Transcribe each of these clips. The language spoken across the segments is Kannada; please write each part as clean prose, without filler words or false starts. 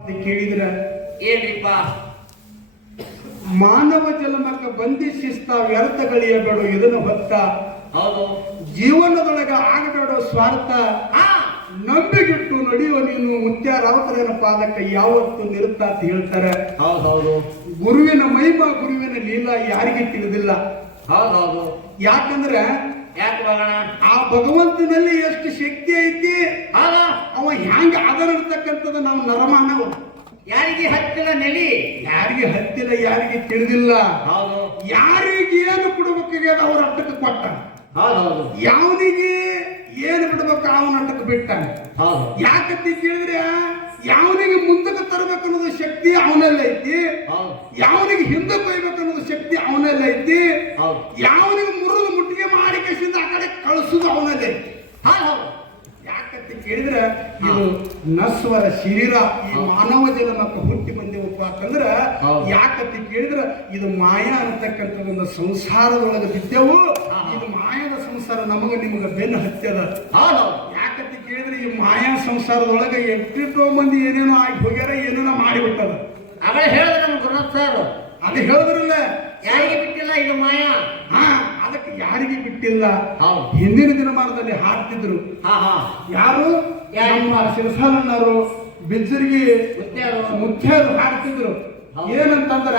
ಕೇಳಿದ್ರ ಏನ್ರಿಪ್ಪ? ಮಾನವ ಜನ್ಮಕ್ಕೆ ಬಂಧಿಸಿಸ್ತ ವ್ಯರ್ಥಗಳಿಯಬೇಡ ಇದನ್ನು ಭಕ್ತ. ಹೌದು. ಜೀವನದೊಳಗ ಆಗಬೇಡ ಸ್ವಾರ್ಥ. ಹಾ, ನಂಬಿಗಿಟ್ಟು ನಡೆಯುವ ನೀನು ಮುತ್ಯಾರಾವತರನ ಪಾದಕ್ಕೆ ಯಾವತ್ತು ನಿರುತ್ತ ಅಂತ ಹೇಳ್ತಾರೆ. ಹೌದೌದು. ಗುರುವಿನ ಮಹಿಮಾ ಗುರುವಿನ ಲೀಲಾ ಯಾರಿಗೆ ತಿಳಿದಿಲ್ಲ. ಹೌದೌದು. ಯಾಕಂದ್ರೆ ಯಾಕೆ ಮಗಣ? ಆ ಭಗವಂತನಲ್ಲಿ ಎಷ್ಟು ಶಕ್ತಿ ಐತಿ, ಹೌದಾ? ಅವ ಹ್ಯಾಂಗ ಅದರತಕ್ಕಂಥದ್ದು ನಾವು ನರಮಾನವ ಯಾರಿಗೆ ಹತ್ತಿಲ್ಲ ನೆಲಿ, ಯಾರಿಗೆ ಹತ್ತಿಲ್ಲ, ಯಾರಿಗೆ ತಿಳಿದಿಲ್ಲ. ಹೌದು. ಯಾರಿಗೆ ಏನು ಕೊಡ್ಬೇಕಾಗ್ಯದ ಅವ್ರ ಅಟ್ಟಕ್ಕೆ ಕೊಟ್ಟ. ಹೌದೌದು. ಯಾವನಿಗೆ ಏನು ಬಿಡ್ಬೇಕು ಅವನ ಅಟ್ಟಕ್ಕೆ ಬಿಟ್ಟಾನೆ. ಹೌದು. ಯಾಕಂತ ಕೇಳಿದ್ರೆ ಯಾವನಿಗೆ ಮುಂದಕ್ಕೆ ತರಬೇಕು ಅನ್ನೋದು ಶಕ್ತಿ ಅವನಲ್ಲಿ ಐತಿ, ಹೌದು. ಯಾವನಿಗೆ ಹಿಂದೆ ಕೊಯ್ಬೇಕು ಅನ್ನೋದು ಶಕ್ತಿ ಅವನಲ್ಲಿ ಐತಿ, ಹೌದು. ಯಾವನಿಗೆ ಮುರಿದು ಮುಟ್ಟಿಗೆ ಮಾಡಿ ಕಸಿಂದ ಆ ಕಡೆ ಕಳಿಸುದು ಅವನಲ್ಲಿ ಐತಿ. ಹೌದು. ಯಾಕಂತ ಕೇಳಿದ್ರೆ ಇದು ನಶ್ವರ ಶರೀರ. ಈ ಮಾನವ ಜನ್ಮಕ್ಕೆ ಹುಟ್ಟಿ ಬಂದೇವಪ್ಪ ಅಂತಂದ್ರ ಯಾಕಂತ ಕೇಳಿದ್ರೆ ಇದು ಮಾಯಾ ಅಂತಕ್ಕಂಥದ್ದು ಒಂದು ಸಂಸಾರದೊಳಗೆ ಬಿದ್ದೆವು. ಇದು ಮಾಯಾದ ಸಂಸಾರ ನಮಗ ನಿಮಗ ಬೆನ್ನು ಹತ್ಯದ. ಯಾಕಂತ ಕೇಳಿದ್ರೆ ಈ ಮಾಯಾ ಸಂಸಾರದೊಳಗೆ ಎಷ್ಟೋ ಮಂದಿ ಏನೇನೋ ಆಗಿ ಹೋಗ್ಯಾರ, ಏನೇನೋ ಮಾಡಿಬಿಟ್ಟದ. ಅವರೇ ಹೇಳಿದ್ರೆ ನಮ್ಮ ಗುರುನಾಥ್ ಸರ್ ಅದು ಹೇಳಿದ್ರಲ್ಲ, ಯಾರಿಗೆ ಬಿಟ್ಟಿಲ್ಲ ಇದು ಮಾಯಾ. ಅದಕ್ಕೆ ಯಾರಿಗೆ ಬಿಟ್ಟಿಲ್ಲ. ಹೌದು. ಹಿಂದಿನ ದಿನಮಾನದಲ್ಲಿ ಹಾಡ್ತಿದ್ರು. ಯಾರು? ನಮ್ಮ ಶಿರಸಾಲಣ್ಣವರು ಬಿಜ್ಜರಿಗೆ ಮುಖ್ಯರು ಹಾಡ್ತಿದ್ರು. ಏನಂತಂದ್ರ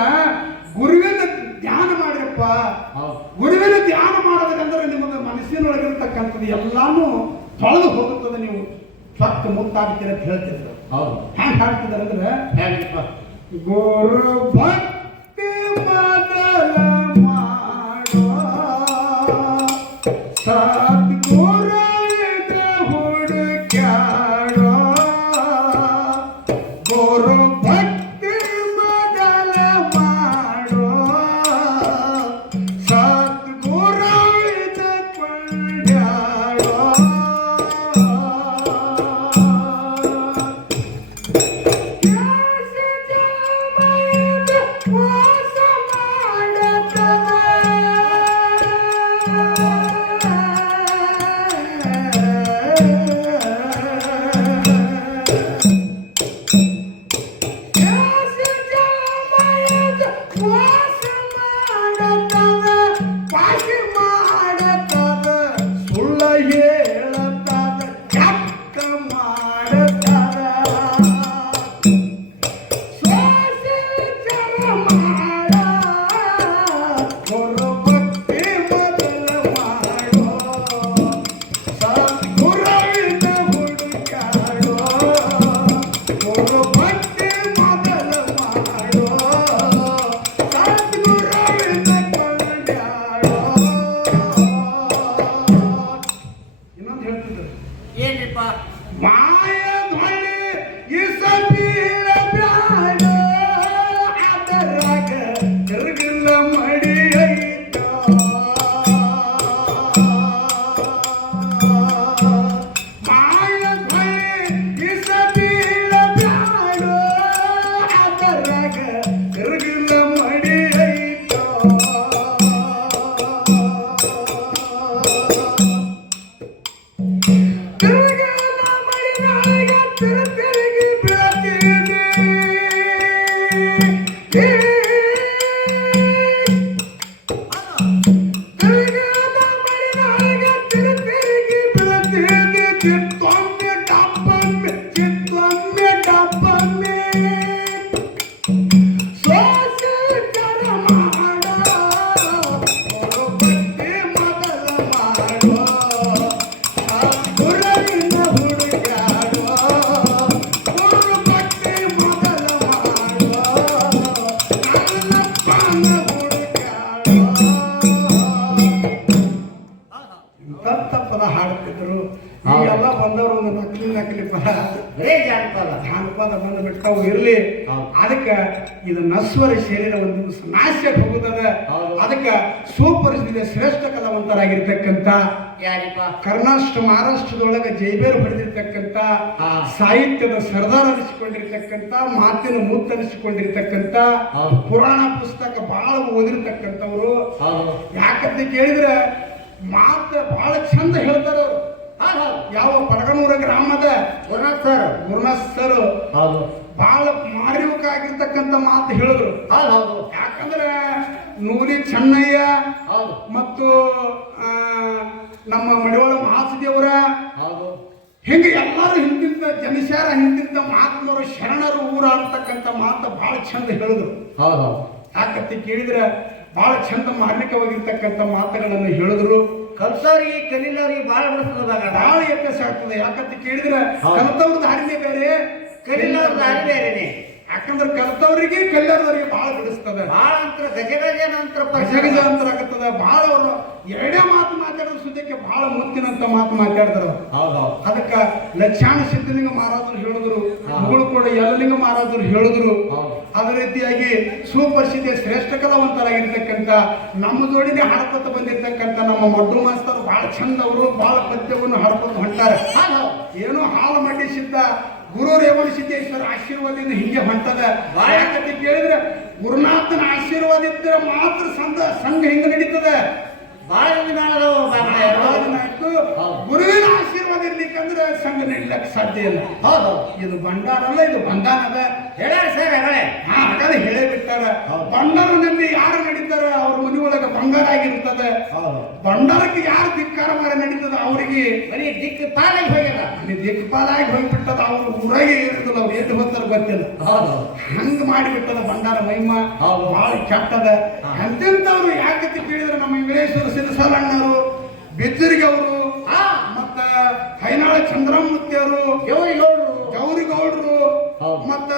ಗುರುವಿನ ಧ್ಯಾನ ಮಾಡ್ರಪ್ಪ, ಗುರುವಿನ ಧ್ಯಾನ ಮಾಡೋದ್ರಂದ್ರೆ ನಿಮಗೆ ಮನಸ್ಸಿನೊಳಗಿರ್ತಕ್ಕಂಥದ್ದು ಎಲ್ಲಾನು ತೊಳೆದು ಹೋಗುತ್ತದೆ, ನೀವು ಸ್ವಚ್ಛ ಮುಕ್ತಾಗ್ತೀರ ಅಂತ ಹೇಳ್ತಿದ್ರು. ಹ್ಯಾಂಗ ಹಾಡ್ತಿದ್ರು ಅಂದ್ರೆ ಗುರು ಭಕ್ತಿ ಮೊದಲ ಮಾಡೋ ಸದ್ಗುರುವಿದ ಹುಡುಕ್ಯಾಡೋ, ಗುರು ಭಕ್ತಿ ಮೊದಲ ಮಾಡೋ ಸದ್ಗುರುವಿದ ಕೊಂಡ್ಯಾಡೋ. ಹಾಡುತ್ತಿದ್ರು. ಈಗೆಲ್ಲ ಬಂದವರು ಒಂದು ನಕಲಿ ಪದ ಜಾನಪದ ಬಂದು ಬಿಟ್ಟಾವು ಇರ್ಲಿ. ಅದಕ್ಕೆ ಇದು ನಶ್ವರ ಶರೀರ ಒಂದು ನಾಶಕ್ಕೆ ಹೋಗುತ್ತದೆ. ಅದಕ್ಕೆ ಸುಪರಿಚಿತ ಶ್ರೇಷ್ಠ ಕಲಾವಂತರಾಗಿರ್ತಕ್ಕಂಥ ಕರ್ನಾಟಕ ಮಹಾರಾಷ್ಟ್ರದೊಳಗೆ ಜೈಬೇರ್ ಹೊಡೆದಿರ್ತಕ್ಕಂಥ ಸಾಹಿತ್ಯದ ಸರ್ದಾರ್ ಅನಿಸಿಕೊಂಡಿರ್ತಕ್ಕಂಥ ಮಾತಿನ ಮುತ್ತನಿಸಿಕೊಂಡಿರ್ತಕ್ಕಂಥ ಪುರಾಣ ಪುಸ್ತಕ ಬಹಳ ಓದಿರ್ತಕ್ಕಂಥವ್ರು. ಯಾಕಂತ ಕೇಳಿದ್ರೆ ಮಾತ ಬಹಳ ಚಂದ ಹೇಳ್ತಾರ. ಯಾವ ಪಡಗನೂರ ಗ್ರಾಮದ ಗುರುನಾಥ್ ಸರ್ ಬಹಳ ಮಾರ್ಮಿಕವಾಗಿರ್ತಕ್ಕಂಥ ಮಾತು ಹೇಳಿದ್ರು. ಹೌದು ಹೌದು ಯಾಕಂದ್ರೆ ನೂರಿ ಚೆನ್ನಯ್ಯ ಹೌದು ಮತ್ತು ನಮ್ಮ ಮಡಿವಾಳ ಮಹಾಸದೇವರ ಹೌದು ಹಿಂಗೆ ಎಲ್ಲರೂ ಹಿಂದಿದ್ದ ಜನಶಾರ ಹಿಂದಿದ್ದ ಮಹಾತ್ಮರು ಶರಣರು ಊರ ಅಂತಕ್ಕಂಥ ಮಾತು ಬಹಳ ಚಂದ ಹೇಳಿದ್ರು. ಹೌದು ಹೌದು ಯಾಕಂತ ಕೇಳಿದ್ರೆ ಬಹಳ ಚಂದ ಮಾರ್ಮಿಕವಾಗಿರ್ತಕ್ಕಂಥ ಮಾತುಗಳನ್ನು ಹೇಳಿದ್ರು. ಕಲ್ಸೋರಿಗೆ ಕಲೀಲವ್ರಿಗೆ ಬಹಳ ಉಳಿಸ್ತದಾಗ ಬಹಳ ವ್ಯತ್ಯಾಸ ಆಗ್ತದೆ. ಯಾಕಂತ ಕೇಳಿದ್ರೆ ಕಲ್ತವ್ರದ್ದು ದಾರಿನೇ ಬೇರೆ, ಕಲೀಲವ್ರ ದಾರಿ ಬೇರೆನೆ. ಯಾಕಂದ್ರೆ ಕಲ್ತವ್ರಿಗೆ ಕಲಿಯೋದವರಿಗೆ ಬಹಳ ಬಿಡಿಸ್ತದೆ, ಬಹಳ ಅಂತರ ಗಜಗಜ ನಂತರ ಗಜಗಜ ಅಂತರ ಆಗತ್ತದ. ಬಹಳ ಅವರು ಎರಡೇ ಮಾತು ಮಾತಾಡೋದ್ರ ಸುದ್ದಿಗೆ ಬಹಳ ಮುತ್ತಿನಂತ ಮಾತು ಮಾತಾಡ್ತಾರ. ಹೌದು ಅದಕ್ಕ ಲಕ್ಷಾಣ ಸಿದ್ಧಲಿಂಗ ಮಹಾರಾಜರು ಹೇಳಿದ್ರು, ಮುಗಳು ಕೂಡ ಯಲ್ಲಲಿಂಗ ಮಹಾರಾಜರು ಹೇಳಿದ್ರು. ಅದೇ ರೀತಿಯಾಗಿ ಸುಪರಿಚಿತ ಶ್ರೇಷ್ಠ ಕಲಾವಂತರಾಗಿರ್ತಕ್ಕಂಥ ನಮ್ಮ ಜೋಡಿನೇ ಹಾಡ್ಕೊತ ಬಂದಿರ್ತಕ್ಕಂಥ ನಮ್ಮ ಮಡ್ಡು ಮಾಸ್ತರು ಬಹಳ ಚಂದ, ಅವರು ಬಹಳ ಪದ್ಯವನ್ನು ಹಾಡ್ಕೊಂಡು ಹೊಂಟಾರೆ. ಏನೋ ಹಾಲು ಮಂಡಿಸಿದ್ದ ಗುರು ರೇವಣ ಸಿದ್ದೇಶ್ವರ ಆಶೀರ್ವಾದದಿಂದ ಹಿಂಗೆ ಹೊಂಟದ. ಯಾಕಂತ ಕೇಳಿದ್ರೆ ಗುರುನಾಥನ ಆಶೀರ್ವಾದ ಇದ್ರೆ ಮಾತ್ರ ಸಂಘ ಹಿಂಗೆ ನಡೀತದೆ. ಬಹಳ ಗುರುವಿನ ಆಶೀರ್ವಾದ ಇರ್ಲಿಕ್ಕಂದ್ರೆ ಸಂಘ ನಡೀಲಕ್ಕೆ ಸಾಧ್ಯ ಇಲ್ಲ. ಹೌದು ಇದು ಭಂಡಾರ ಅಲ್ಲ, ಇದು ಬಂಧನ ಅದ. ಹೇಳ್ಯಾರ ಸರ್ ಹೇಳೆ ಹಾಗಾದ್ರೆ ಹೇಳೇ ಬಿಟ್ಟಾರ. ಭಂಡಾರನಲ್ಲಿ ಯಾರು ನಡೀತಾರ ಅವ್ರ ಮನೆ ಒಳಗೆ ಬಂಗಾರ ಆಗಿರ್ತದೆ. ಭಂಡಾರಕ್ಕೆ ಯಾರು ಧಿಕ್ಕಾರ ಮಾರ ನಡೀತದ ಅವರಿಗೆ ಬರೀ ದಿಕ್ಕು ಪಾಲಾಗಿ ಹೋಗ್ಯದ, ದಿಕ್ಪಾಲಾಗಿ ಹೋಗ್ಬಿಟ್ಟದ. ಅವ್ರು ಊರಾಗೆ ಇರ್ತದ, ಅವ್ರು ಎದ್ದು ಹೋಗ್ತಾರ ಗೊತ್ತಿಲ್ಲ. ಹಂಗ ಮಾಡಿಬಿಟ್ಟದ ಭಂಡಾರ ಮಹಿಮ ಬಹಳ ಕೆಟ್ಟದ. ಎಂತೆಂತವ್ರು ಯಾಕಂತ ಕೇಳಿದ್ರೆ ನಮ್ಮ ವೆಂಕಟೇಶ್ವರ ಸಿದ್ದಸಾಲಣ್ಣವರು, ಬಿದ್ದರಿಗೆ ಅವರು, ಮತ್ತ ಹೈನಾಳ ಚಂದ್ರಮೂರ್ತಿ ಅವರು, ಗೌರಿಗೌಡರು, ಮತ್ತ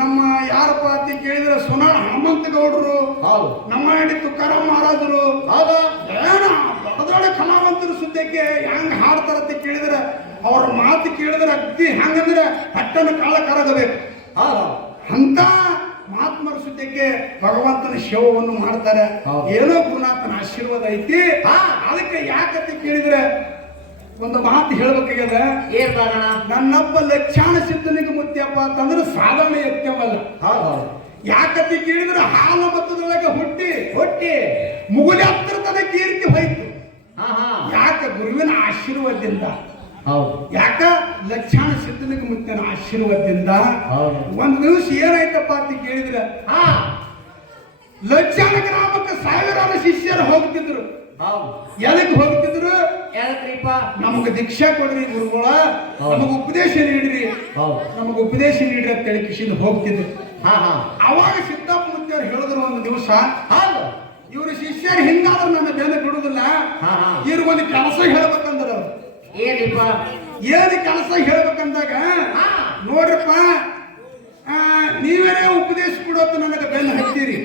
ನಮ್ಮ ಯಾರಪ್ಪ ಅಂತ ಕೇಳಿದ್ರೆ ಸುನಾಳ ಹನುಮಂತ ಗೌಡರು, ನಮ್ಮ ಹಿಡಿ ತುಕಾರಾಮ್ ಮಹಾರಾಜರು, ಏನ ದೊಡ್ಡ ಕಲಾವಂತರು ಸುದ್ದಿಗೆ ಹೆಂಗ್ ಹಾಡ್ತಾರಂತ ಕೇಳಿದ್ರೆ ಅವ್ರ ಮಾತು ಕೇಳಿದ್ರೆ ಅಗ್ದಿ ಹೆಂಗಂದ್ರೆ ಹಟ್ಟನ ಕಾಳ ಕರಗಬೇಕು. ಅಂತ ಮಹಾತ್ಮರ ಸುದ್ದಿಗೆ ಭಗವಂತನ ಶಿವವನ್ನು ಮಾಡ್ತಾರೆ. ಏನೋ ಗುರುನಾಥನ ಆಶೀರ್ವಾದ ಐತಿ. ಅದಕ್ಕೆ ಯಾಕಂತ ಕೇಳಿದ್ರೆ ಒಂದು ಮಾತು ಹೇಳ್ಬೇಕಾಗ್ಯದ. ನನ್ನಪ್ಪ ಲಕ್ಷಾಣ ಸಿದ್ಧನಿಗೆ ಮುತ್ಯಪ್ಪ ಅಂತಂದ್ರೆ ಸಾಧಾರಣ ಯತ್ಯವಲ್ಲ. ಯಾಕಂತ ಕೇಳಿದ್ರೆ ಹಾಲು ಮತದೊಳಗೆ ಹುಟ್ಟಿ ಮುಗುಲಿ ಹತ್ರ ತನ ಕೀರ್ತಿ ಹೋಯ್ತು. ಯಾಕ ಗುರುವಿನ ಆಶೀರ್ವಾದದಿಂದ, ಯಾಕ ಲಕ್ಷಾಣ ಸಿದ್ಧನಿಗೆ ಮುತ್ತನ ಆಶೀರ್ವಾದದಿಂದ. ಒಂದು ದಿವಸ ಏನಾಯ್ತಪ್ಪ ಅಂತ ಕೇಳಿದ್ರೆ ಲಕ್ಷಾಣ ಗ್ರಾಮಕ್ಕೆ ಸಾವಿರಾರು ಶಿಷ್ಯರು ಹೋಗ್ತಿದ್ರು. ಎದಕ್ಕೆ ಹೋಗ್ತಿದ್ರು? ನಮಗ ದೀಕ್ಷಾ ಕೊಡ್ರಿ ಗುರುಗಳ, ನಮಗ ಉಪದೇಶ ನೀಡ್ರಿ, ನಮಗ ಉಪದೇಶ ನೀಡ್ರಿ ಅಂತ ಹೇಳಿ ಕಿಶಿಂದ ಹೋಗ್ತಿದ್ರು. ಅವಾಗ ಸಿದ್ದಪ್ಪ ಮುತ್ತಿಯವ್ರು ಹೇಳಿದ್ರು ಒಂದು ದಿವಸ, ಇವ್ರ ಶಿಷ್ಯರು ಹಿಂಗಾದ್ರೂ ನನ್ನ ಬೆನ್ನ ಬಿಡುದಿಲ್ಲ, ಇವ್ರಿಗೊಂದು ಕೆಲಸ ಹೇಳ್ಬೇಕಂದ್ರ. ಏನು ಕೆಲಸ ಹೇಳ್ಬೇಕಂದಾಗ, ನೋಡ್ರಪ್ಪ ನೀವೇನೇ ಉಪದೇಶ ಕೊಡೋದು ನನಗೆ ಬೆನ್ನು ಹತ್ತೀರಿ.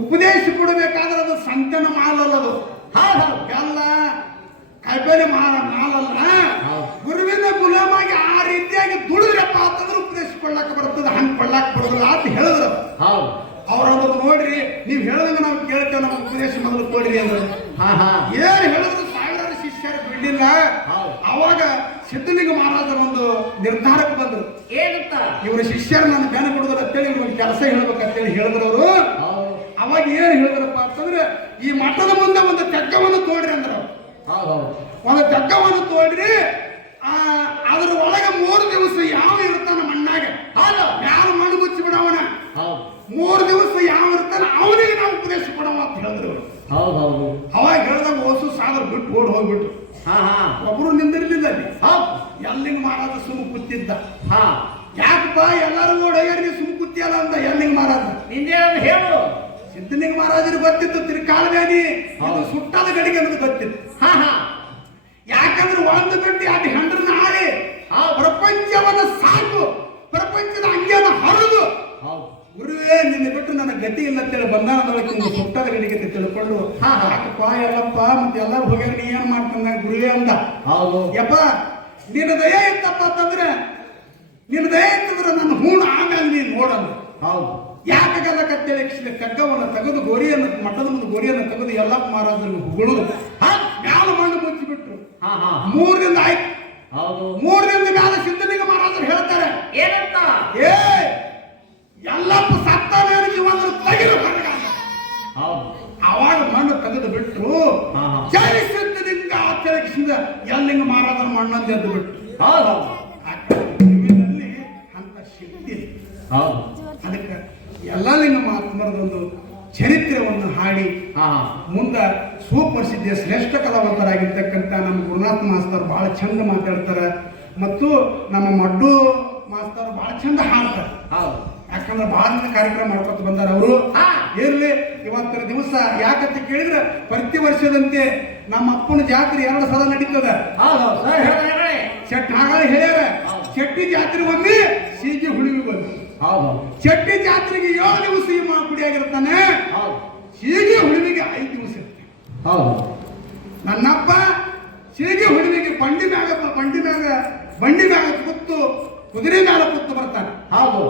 ಉಪದೇಶ ಕೊಡಬೇಕಾದ್ರೆ ಅದು ಸಂತನ ಮಾಲಲ್ಲದು, ಎಲ್ಲ ಕೈಬೇಲೆ ಮಾಲಲ್ಲ. ಗುರುವಿನ ಗುಲಾಮಾಗಿ ಆ ರೀತಿಯಾಗಿ ದುಡಿದ್ರಪ್ಪ ಅಂತಂದ್ರೆ ಉಪದೇಶ ಕೊಡ್ಲಾಕ ಬರ್ತದೆ, ಹಂಗೆ ಕೊಡ್ಲಾಕ ಬರೋದಿಲ್ಲ ಅಂತ ಹೇಳಿದ್ರು. ಅವ್ರು ಅದನ್ನು ನೋಡ್ರಿ, ನೀವು ಹೇಳಿದಂಗ ನಾವು ಕೇಳ್ತೇವೆ, ನಮಗೆ ಉಪದೇಶ ಮೊದಲು ಕೊಡ್ರಿ ಅಂದ್ರೆ ಏನ್ ಹೇಳಿದ್ರು ಸಾವಿರಾರು ಶಿಷ್ಯರು ಬಿಡ್ಲಿಲ್ಲ. ಅವಾಗ ಸಿದ್ಧಲಿಂಗ ಮಹಾರಾಜರ ಒಂದು ನಿರ್ಧಾರಕ್ಕೆ ಬಂದ್ರು. ಇವ್ರ ಶಿಷ್ಯರು ನನ್ನ ಬೆನ್ನ ಬಿಡುದಿಲ್ಲ ಅಂತೇಳಿ ಇವ್ರಿಗೆ ಕೆಲಸ ಹೇಳ್ಬೇಕಂತೇಳಿ ಹೇಳಿದ್ರು ಅವರು. ಅವಾಗ ಏನ್ ಹೇಳಿದ್ರಪ್ಪ ಅಂತಂದ್ರೆ, ಈ ಮಠದ ಮುಂದೆ ಒಂದು ತೆಗ್ಗವನ್ನು ತೋಡ್ರಿ ಅಂದ್ರ. ಒಂದು ತೆಗ್ಗವನ್ನು ತೋಡ್ರಿ, ಅದ್ರ ಒಳಗೆ 3 ದಿವಸ ಯಾವ ಇರ್ತಾನ ಮಣ್ಣಾಗ ಯಾವ ಮಣ್ಣು ಮುಚ್ಚಿ ಬಿಡವನ, 3 ದಿವಸ ಯಾವ ಇರ್ತಾನ ಅವನಿಗೆ ನಾವು ಉಪದೇಶ ಕೊಡವ ಅಂತ ಹೇಳಿದ್ರು. ಅವಾಗ ಹೇಳಿದಾಗ ಓಸು ಸಾಗರ್ ಬಿಟ್ಟು ಓಡ್ ಹೋಗ್ಬಿಟ್ರು. ಒಬ್ರು ನಿಂದಿರ್ಲಿಲ್ಲ ಅಲ್ಲಿ. ಎಲ್ಲಿಂಗ್ ಮಹಾರಾಜ ಸುಮ್ಮ ಕೂತಿದ್ದ. ಯಾಕಪ್ಪ ಎಲ್ಲಾರು ಓಡೋಗ್ಯಾರ, ಸುಮ್ಮ ಕೂತಿಯಲ್ಲ ಅಂತ ಎಲ್ಲಿಂಗ್ ಮಹಾರಾಜ ಹೇಳು. ಸಿದ್ಧಲಿಂಗ ಮಹಾರಾಜರು ಗೊತ್ತಿತ್ತು ತಿರುಕಾಲವೇನಿ ಇದು ಸುಟ್ಟದ ಗಡಿಗೆ ಅನ್ನೋದು ಗೊತ್ತಿತ್ತು. ಯಾಕಂದ್ರೆ ಒಂದು ಗಂಟೆ ಅದು ಹೆಂಡ್ರನ್ನ ಆಡಿ ಪ್ರಪಂಚವನ್ನ ಸಾಕು, ಪ್ರಪಂಚದ ಅಂಗ್ಯನ ಹರಿದು ಗುರುವೇ ನಿನ್ನ ಬಿಟ್ಟು ನನ್ನ ಗತಿ ಇಲ್ಲ ಅಂತೇಳಿ ಬಂಧನದೊಳಗೆ ಸುಟ್ಟದ ಗಡಿಗೆ ತಿಳ್ಕೊಂಡು, ಯಾಕಪ್ಪ ಎಲ್ಲಪ್ಪ ಮತ್ತೆ ಎಲ್ಲರೂ ಹೋಗ್ಯಾರ, ನೀ ಏನ್ ಮಾಡ್ತಾನ ಗುರುವೇ ಅಂದ. ಯಪ್ಪ ನಿನ್ನ ದಯ ಇತ್ತಪ್ಪ ಅಂತಂದ್ರೆ, ನಿನ್ನ ದಯ ಇತ್ತಂದ್ರೆ ನನ್ನ ಹೂಣ ಆಮೇಲೆ ನೀನು ನೋಡಲ್ಲ. ಯಾಕಾಗಲ್ಲ ಕತ್ತೇಳಿ ಕಗ್ಗವನ್ನು ತೆಗೆದು ಗೋರಿಯನ್ನು ಮಠದ ಮುಂದೆ ಗೋರಿಯನ್ನು ತೆಗೆದು ಎಲ್ಲಪ್ಪ ಮಹಾರಾಜರು ಹುಗುಳು ಮ್ಯಾಲ ಮಣ್ಣು ಮುಚ್ಚಿಬಿಟ್ರು. 3 ದಿನ ಆಯ್ತು. 3 ದಿನದ ಮ್ಯಾಲ ಸಿದ್ಧಲಿಂಗ ಮಹಾರಾಜರು ಹೇಳ್ತಾರೆ ಏನಂತ, ಎಲ್ಲಪ್ಪ ಸತ್ತಾನೇನು ಜೀವಂದ್ರೆ ತೆಗೆದು ಹೊರಗ. ಅವಾಗ ಮಣ್ಣು ತೆಗೆದು ಬಿಟ್ರು. ಜೈ ಸಿದ್ಧಲಿಂಗ ತೆಳಗಿಸಿದ ಎಲ್ಲಿಂಗ ಮಹಾರಾಜರ ಮಣ್ಣನ್ನು ಎದ್ದು ಬಿಟ್ರು. ಅಂತ ಶಕ್ತಿ ಹೌದು. ಅದಕ್ಕೆ ಎಲ್ಲ ಲಿಂಗ ಮಹಾತ್ಮರದೊಂದು ಚರಿತ್ರೆಯನ್ನು ಹಾಡಿ ಹಾ ಮುಂದೆ ಸುಪ್ರಸಿದ್ಧ ಶ್ರೇಷ್ಠ ಕಲಾವಂತರಾಗಿರ್ತಕ್ಕಂಥ ನಮ್ಮ ಗುರುನಾಥ ಮಾಸ್ತರ್ ಬಹಳ ಚಂದ ಮಾತಾಡ್ತಾರೆ ಮತ್ತು ನಮ್ಮ ಮಡ್ಡು ಮಾಸ್ತರ್ ಬಹಳ ಚಂದ ಹಾಡ್ತಾರೆ. ಹೌದು. ಯಾಕಂದ್ರೆ ಬಹಳ ಕಾರ್ಯಕ್ರಮ ಮಾಡ್ಕೊತ ಬಂದಾರ ಅವರು. ಹಾ. ಇರ್ಲಿ ಇವತ್ತಿನ ದಿವಸ ಯಾಕಂತ ಕೇಳಿದ್ರೆ ಪ್ರತಿ ವರ್ಷದಂತೆ ನಮ್ಮ ಅಪ್ಪನ ಜಾತ್ರೆ 2 ಸಲ ನಡೀತದ. ಹೌದು ಸರ್ ಹೇಳಿದ್ರೆ ಹೇಳಿ. ಚೆಟ್ ಹಾಗಾಗಿ ಹೇಳ್ಯಾರ ಹೌದು. ಚೆಟ್ಟಿ ಜಾತ್ರೆ ಒಮ್ಮೆ ಸೀಗಿ ಹುಳಿವಿ ಬಂದು ಹೌದು ಚೆಟ್ಟಿ ಜಾತ್ರೆಗೆ 7 ದಿವಸ ಈ ಕುಡಿಯಾಗಿರ್ತಾನೆ. ಹೌದು ಸೀಗಿ ಹುಳಿವಿಗೆ 5 ದಿವಸ ಇರ್ತಾನೆ. ಹೌದು. ನನ್ನಪ್ಪ ಸೀಗಿ ಹುಳಿವಿಗೆ ಬಂಡಿ ಮ್ಯಾಗ ಕೂತು ಕುದುರೆ ಮ್ಯಾಲ ಕೂತು ಬರ್ತಾನೆ. ಹೌದು.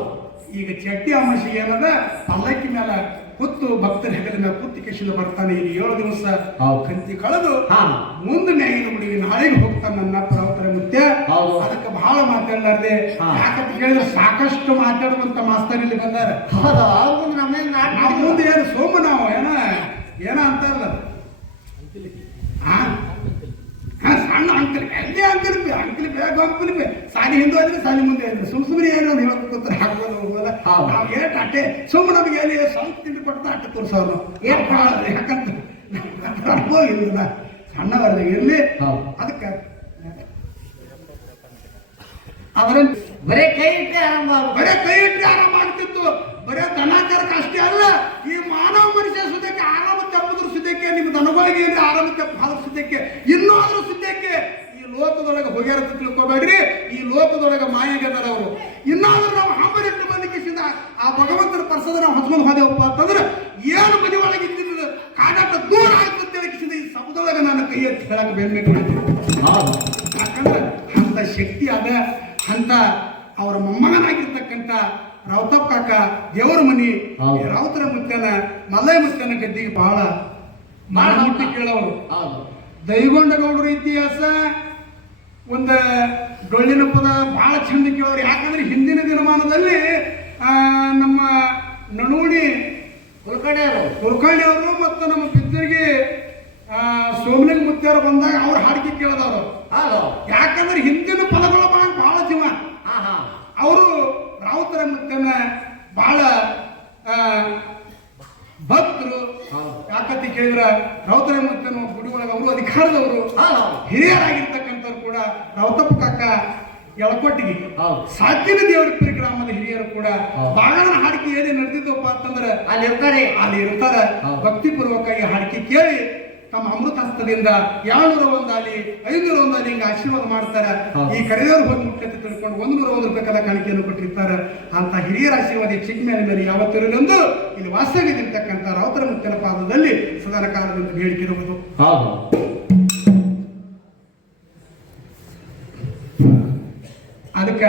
ಈಗ ಚಟ್ಟಿ ಅಮಾವಾಸ್ಯೆ ಏನದ ಪಲ್ಲಕ್ಕಿ ಮೇಲೆ ಕೂತು ಭಕ್ತರ ಹೆಗಲ ಮೇಲೆ ಕೂತು ಕಿಶಿದ ಬರ್ತಾನೆ. ಈಗ 7 ದಿವಸ ಹೌದು. ಕಂತಿ ಕಳೆದು ಹಾ. ಮುಂದೆ ನ್ಯಾಯಿನ ಮುಡಿಗೆ ನಾಳೆಗೆ ಹೋಗ್ತಾನೆ ನನ್ನ ಪ್ರವರ್ತರ ಮುತ್ಯ. ಹೌದು. ಅದಕ್ಕೆ ಬಹಳ ಮಾತಾಡಲಾರ್ದೆ ಹಾ. ಯಾಕಂತ ಕೇಳಿದ್ರೆ ಸಾಕಷ್ಟು ಮಾತಾಡುವಂತ ಮಾಸ್ತರ್ ಇಲ್ಲಿ ಬಂದಾರ. ಹೌದು. ಅವ್ರು ನಮ್ಮ ನಾವು ಮುಂದೆ ಏನು ಸೋಮ ನಾವು ಏನ ಅಂತಾರಲ್ಲ ಸಣ್ಣ ಅಂಕಲ್ ಎಲ್ಲಿ ಅಂಕಲ್ ಬೇಗ ಅಂಕಲ್ ಸಾಲಿ ಹಿಂದೆ ಹೋದ್ರೆ ಸಾಲಿ ಮುಂದೆ ಹೋದ್ರೆ ಸುಮ್ಮನೆ ಏನೋ ಹೇಳ್ಕೊತಾರೆ ಹಾಕೋದು ಹೋಗಲ್ಲ. ಹೌದು. ನಾವು ಏಟ್ ಅಟ್ಟೆ ಸುಮ್ಮನೆ ನಮಗೆ ಎಲ್ಲಿ ಸ್ವಲ್ಪ ತಿಂಡಿ ಕೊಡ್ತಾ ಅಟ್ಟೆ ತೋರಿಸೋರು ಏನ್ ಯಾಕಂತ ಅನುಭವ ಇಲ್ಲ ಸಣ್ಣವರ ಇರ್ಲಿ. ಹೌದು. ಅದಕ್ಕೆ ಅವರ ಬರೇ ಕೈ ಇಟ್ಟರೆ ಆರಂಭ ಆಗುತ್ತೆ. ಬರೇ ಕೈ ಇಟ್ಟರೆ ಆರಾಮ ಆಗ್ತಿತ್ತು. ಬರೇ ದನಕರಕ್ಕೆ ಅಷ್ಟೇ ಅಲ್ಲ, ಈ ಮಾನವ ಮನುಷ್ಯ ಸುದ್ದಕ್ಕೆ ಆರಾಮ ತಪ್ಪದ್ರ ಸುದ್ದಕ್ಕೆ ನಿಮ್ಮ ದನಗಳಿಗೆ ಏನ್ರಿ ಆರಾಮ ತಪ್ಪ ಸುದ್ದಕ್ಕೆ ಇನ್ನೂ ಆದ್ರೂ ಸುದ್ದಕ್ಕೆ ಈ ಲೋಕದೊಳಗೆ ಹೋಗ್ಯಾರ ಅಂತ ತಿಳ್ಕೊಬೇಡ್ರಿ. ಈ ಲೋಕದೊಳಗೆ ಮಾಯಾಗದಾರ ಅವರು. ಇನ್ನಾದ್ರೂ ನಾವು ಹಂಬರಿಟ್ಟು ಬಂದಿಕಿಸಿದ ಆ ಭಗವಂತನ ಪರ್ಸದ ನಾವು ಹಚ್ಕೊಂಡು ಹೋದೆವಪ್ಪ ಅಂತಂದ್ರೆ ಏನು ಮನೆ ಒಳಗೆ ಇದ್ದಿದ್ದು ಕಾಡಾಟ ದೂರ ಆಯ್ತು ಅಂತ ಹೇಳಿಕಿಸಿದ ಈ ಸಬದೊಳಗೆ ನಾನು ಕೈ ಎತ್ತಿ ಹೇಳಕ್ಕೆ ಬೆನ್ಮೆ ಕೊಡ್ತೀನಿ. ಯಾಕಂದ್ರೆ ಅಂತ ಶಕ್ತಿ ಅದ. ಅಂತ ಅವರ ಮೊಮ್ಮಗನಾಗಿರ್ತಕ್ಕಂಥ ರಾವತಪ್ಪ ಕಾಕ ದೇವರ ಮನಿ ರಾವುತರ ಮುತ್ತನ ಮಲ್ಲಯ್ಯ ಮುತ್ತನ ಗದ್ದಿಗೆ ಬಹಳ ಮುಟ್ಟಿ ಕೇಳವರು. ದೈಗೊಂಡಗೌಡರ ಇತಿಹಾಸ ಒಂದು ಡೊಳ್ಳಿನ ಪದ ಬಹಳ ಚಂದ ಕೇಳೋರು. ಯಾಕಂದ್ರೆ ಹಿಂದಿನ ದಿನಮಾನದಲ್ಲಿ ನಮ್ಮ ನಣೂಣಿ ಕುಲಕರ್ಣಿ ಅವರು ಮತ್ತು ನಮ್ಮ ಬಿದ್ದರಿಗೆ ಸೋಮಲಿಂಗ ಮುತ್ಯಾರು ಬಂದಾಗ ಅವ್ರ ಹಾಡಿಕೆ ಕೇಳಿದವರು. ಯಾಕಂದ್ರೆ ಹಿಂದಿನ ಪದಗಳ ಬಹಳ ಜೀವ. ಅವರು ರಾವುತರ ಮುತ್ತನ ಬಹಳ ಭಕ್ತರು. ಯಾಕಂತ ಕೇಳಿದ್ರ ರಾವುತರ ಮುತ್ತನ ಗುಡಿ ಒಳಗೆ ಅವರು ಅಧಿಕಾರದವರು ಹಿರಿಯರಾಗಿರ್ತಕ್ಕಂಥವ್ರು ಕೂಡ ರಾವತಪ್ಪ ಕಾಕ ಎಳಕೊಟ್ಟಿಗೆ ಸಾಧ್ಯನ ದೇವರಿಪ್ಪರಿ ಗ್ರಾಮದ ಹಿರಿಯರು ಕೂಡ ಬಾಗಣ ಹಾಡಿಕೆ ಏನೇ ನಡೆದಿದ್ದಪ್ಪ ಅಂತಂದ್ರೆ ಅಲ್ಲಿ ಇರ್ತಾರೆ. ಭಕ್ತಿಪೂರ್ವಕ ಈ ಹಾಡಿಕೆ ಕೇಳಿ ತಮ್ಮ ಅಮೃತ ಹಸ್ತದಿಂದ 201 501 ಹಿಂಗ ಆಶೀರ್ವಾದ ಮಾಡ್ತಾರೆ. ಈ ಕರೆದವರು ಹೋಗಿ ಮುಖ್ಯತೆ ತಿಳ್ಕೊಂಡು 101 ರೂಪಾಯಿ ಕಲಾ ಕಾಣಿಕೆಯನ್ನು ಕೊಟ್ಟಿರ್ತಾರೆ. ಅಂತ ಹಿರಿಯರ ಆಶೀರ್ವಾದ ಚಿಕ್ಕ ಮೇಲೆ ಯಾವತ್ತಿರಲೆಂದು ಇಲ್ಲಿ ವಾಸವಿದ್ದಿರ್ತಕ್ಕಂಥ ರಾವುತರ ಮುತ್ತನ ಪಾದದಲ್ಲಿ ಸದನ ಕಾಲದಿಂದ ಬೇಡಿಕೆ ಇರುವುದು. ಅದಕ್ಕೆ